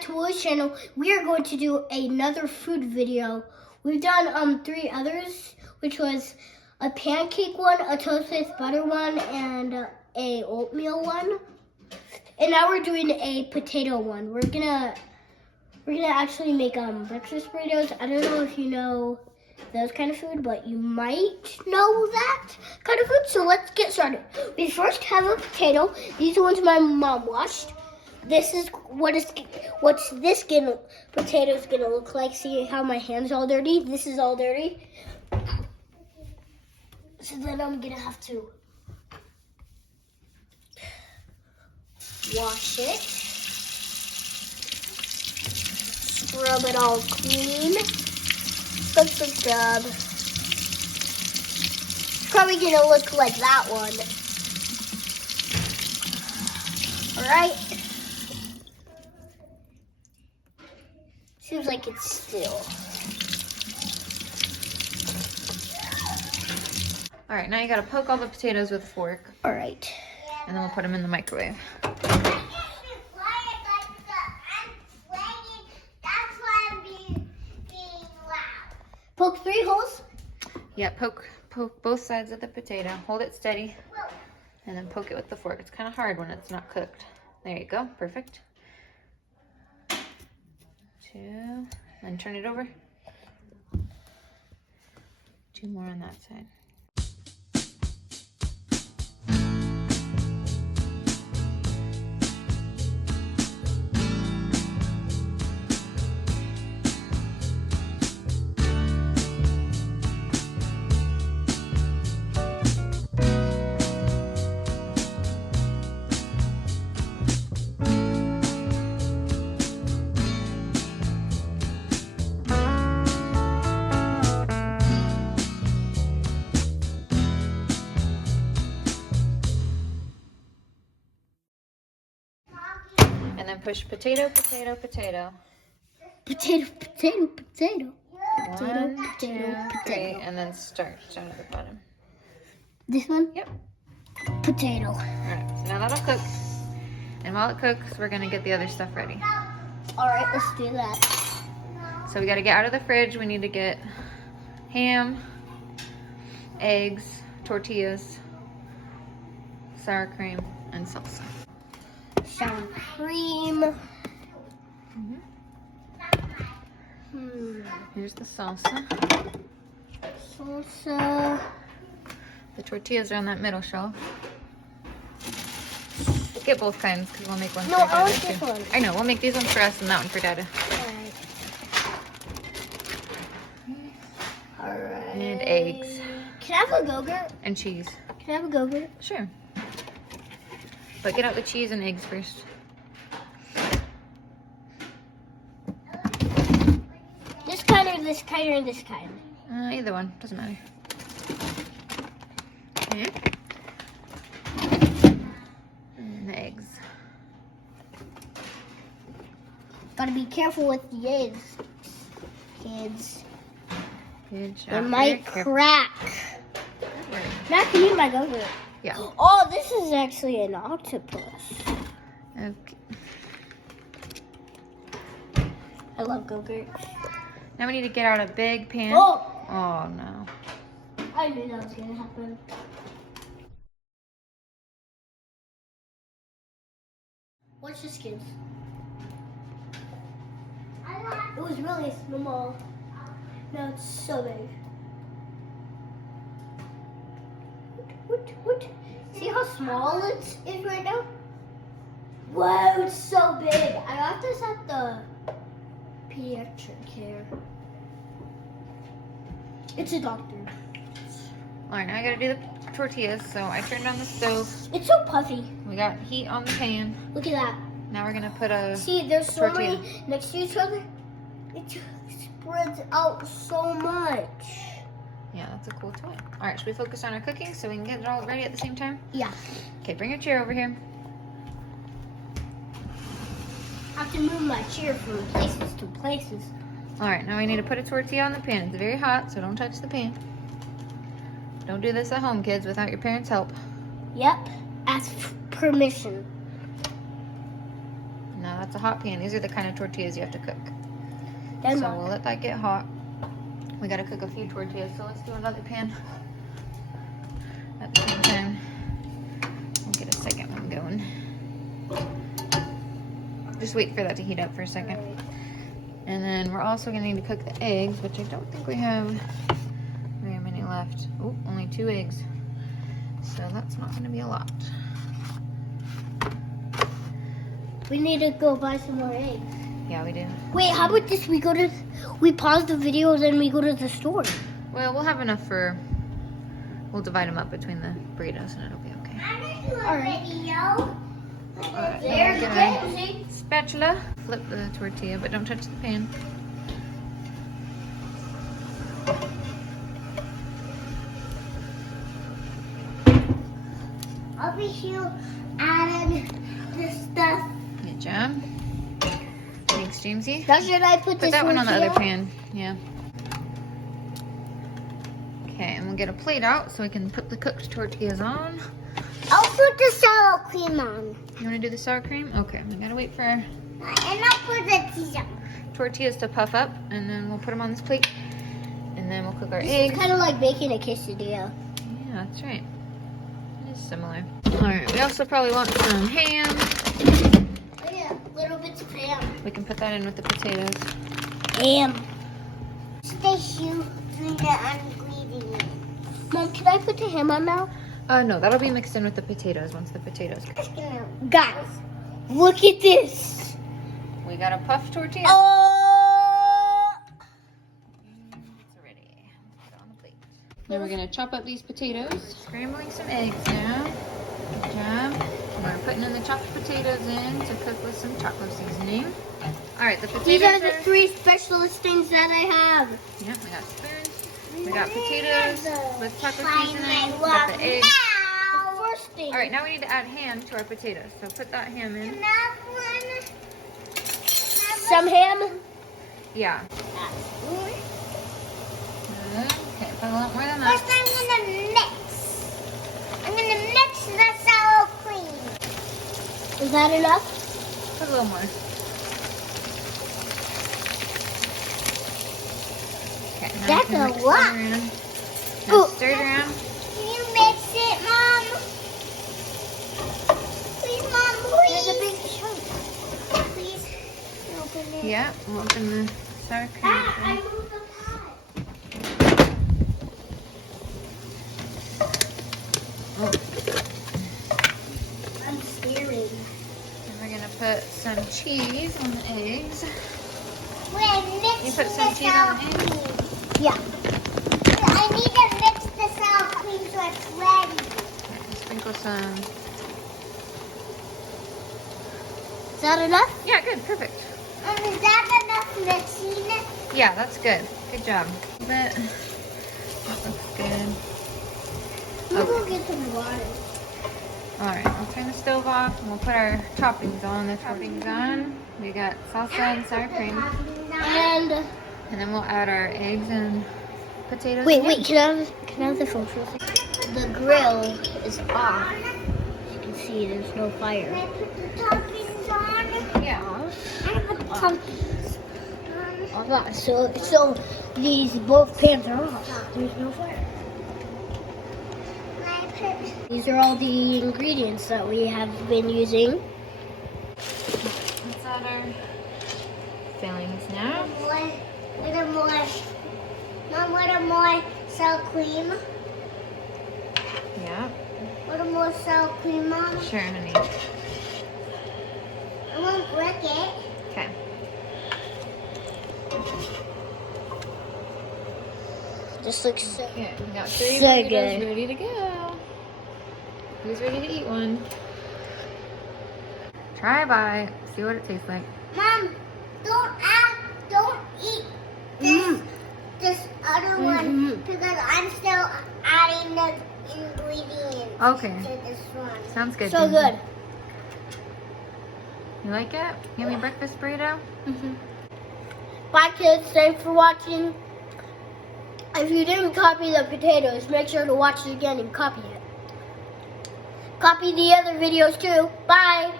back to Will's channel. We are going to do another food video. We've done 3 others, which was a pancake one, a toast with butter one, and a oatmeal one. And now we're doing a potato one. We're gonna actually make breakfast burritos. I don't know if you know those kind of food, but you might know that kind of food. So let's get started. We first have a potato. These ones my mom washed. This is what's this potato's gonna look like. See how my hand's all dirty? This is all dirty. So then I'm gonna have to wash it, scrub it all clean. Scrub. It's probably gonna look like that one. All right. Seems like it's still. All right, now you gotta poke all the potatoes with a fork. All right. And then we'll put them in the microwave. Poke 3 holes? Yeah, poke both sides of the potato. Hold it steady. And then poke it with the fork. It's kind of hard when it's not cooked. There you go, perfect. 2, then turn it over. 2 more on that side. And then push potato. Potato. 1, 2, 3, and then start at the bottom. This one? Yep. Potato. All right, so now that'll cook. And while it cooks, we're gonna get the other stuff ready. All right, let's do that. So we gotta get out of the fridge. We need to get ham, eggs, tortillas, sour cream, and salsa. Sour cream. Here's the salsa. Salsa. The tortillas are on that middle shelf. Get both kinds because we'll make one for No, I Dada want too. this one. I know, we'll make these ones for us and that one for Dada. All right. And eggs. Can I have a Go-Gurt? And cheese. Can I have a Go-Gurt? Sure. But get out the cheese and eggs first. This kind or this kind or this kind? Either one, doesn't matter. Okay. And the eggs. Gotta be careful with the eggs, kids. Good job. They might crack. Now I can use my Go-Gurt. Yeah. Oh, this is actually an octopus. Okay. I love Go-Gurt. Now we need to get out a big pan. Oh! Oh no. I knew that was gonna happen. Watch this, kids. It was really small. Now it's so big. What? See how small it is right now? Whoa, it's so big. I got this at the pediatric care. It's a doctor. All right, now I gotta do the tortillas. So I turned on the stove. It's so puffy. We got heat on the pan. Look at that. Now we're gonna put a See, there's so tortilla. many next to each other. It spreads out so much. Yeah, that's a cool toy. All right, should we focus on our cooking so we can get it all ready at the same time? Yeah. Okay, bring your chair over here. I have to move my chair from places to places. All right, now we need to put a tortilla on the pan. It's very hot, so don't touch the pan. Don't do this at home, kids, without your parents' help. Yep. Ask permission. Now That's a hot pan. These are the kind of tortillas you have to cook. Then So we'll let that get hot. We gotta cook a few tortillas, so let's do another pan at the same time. We'll get a second one going. Just wait for that to heat up for a second. And then we're also gonna need to cook the eggs, which I don't think we have very many left. Oh, only 2 eggs. So that's not gonna be a lot. we need to go buy some more eggs. Yeah, we do. Wait, how about this? We pause the video, then we go to the store. Well, we'll have enough for, we'll divide them up between the burritos and it'll be okay. All right. Alright, There's get Ramsey. a spatula, flip the tortilla, but don't touch the pan. I'll be here adding the stuff. Good job. Thanks, Jamesy. Now should I put this Put that one on the other here? pan. Yeah. Okay, and we'll get a plate out so we can put the cooked tortillas on. I'll put the sour cream on. You want to do the sour cream? Okay, we gotta wait for our And I'll put the cheese on. tortillas to puff up, and then we'll put them on this plate. And then we'll cook our This eggs. is kind of like making a quesadilla. Yeah, that's right. It is similar. Alright, we also probably want some ham. Oh yeah, little bits of ham. We can put that in with the potatoes. Ham. Stay shooting the ingredients. Mom, can I put the ham on now? No, that'll be mixed in with the potatoes once the potatoes cook. Guys, look at this. We got a puffed tortilla. Oh! It's ready. Put it on the plate. Now we're gonna chop up these potatoes. Scrambling some eggs now. Good job. We're putting in the chopped potatoes in to cook with some chocolate seasoning. All right, the potatoes These are the 3 specialist things that I have. Yep, we got spoons. We got potatoes with chocolate seasoning. We got the eggs. The first thing. All right, now we need to add ham to our potatoes. So put that ham in. Some ham. Yeah. Okay, put a lot more than First, that. I'm gonna mix. I'm gonna mix the sour cream. Is that enough? Put a little more. Okay, now That's you can a mix it lot. around. Now Ooh. stir it around. Can you mix it, Mom? Please, Mom, please. There's a big chunk. Please open it. Yeah, we'll open the sour cream. I moved the pot. Oh, I'm staring. and we're gonna put some cheese on the eggs. We're mixing You put some the cheese sour on the eggs? cream. Yeah. I need to mix the sour cream so it's ready. Sprinkle some. Is that enough? Yeah, good, perfect. Is that enough mixing? Yeah, that's good. Good job. A bit. That looks good. We'll go get some water. All right, we'll turn the stove off and we'll put our toppings on. The toppings on. We got salsa and sour cream. And And then we'll add our eggs and potatoes. wait, again. can I have the phone for a second? The grill is off. As you can see, there's no fire. Can I put the toppings on? Yeah. I put the toppings on. So these both pans are off. There's no fire. These are all the ingredients that we have been using. Let's add our fillings now. What more sour cream? Yeah. What more sour cream, Mom? Sure, honey. I won't break it. Okay. This looks so Okay, we got 3 So burritos good. ready to go. Who's ready to eat one? Try a bite. See what it tastes like. Mom, don't eat this other one because I'm still adding the ingredients Okay. to this one. Sounds good. So good. You like it? Yummy breakfast burrito? Bye kids, thanks for watching. If you didn't copy the potatoes, make sure to watch it again and copy it. Copy the other videos too. Bye.